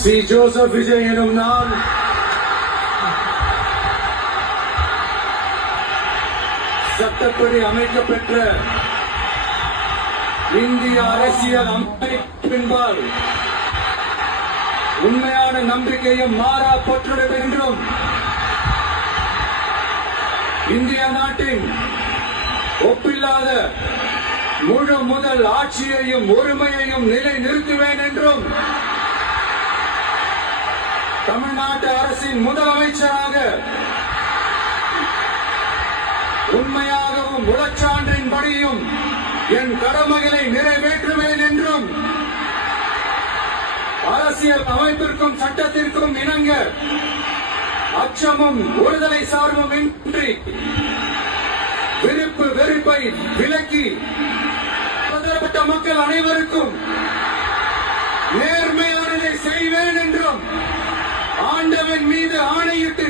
C Joseph Vijay எனும் நான் சட்டப்படி அமைக்கப்பெற்ற இந்திய அரசியல் அமைப்பின்பால் உண்மையான நம்பிக்கையும் மாறா பற்றுடன் என்றும் இந்திய நாட்டின் ஒப்பில்லாத முழு முதல் ஆட்சியையும் ஒருமையையும் நிலை நிறுத்துவேன் என்றும் தமிழ்நாட்டு அரசின் முதலமைச்சராக உண்மையாகவும் உளச்சான்றின்படியும் என் கடமைகளை நிறைவேற்றுவேன் என்றும் அரசியல் அமைப்பிற்கும் சட்டத்திற்கும் இணங்க அச்சமும் ஒருதலை சார்பும் இன்றி விருப்பு வெறுப்பை விலக்கி பதறப்பட்ட மக்கள் அனைவருக்கும் நேர்மையானதை செய்வேன் என்றும் ஆண்டவன் மீது ஆணையிட்டு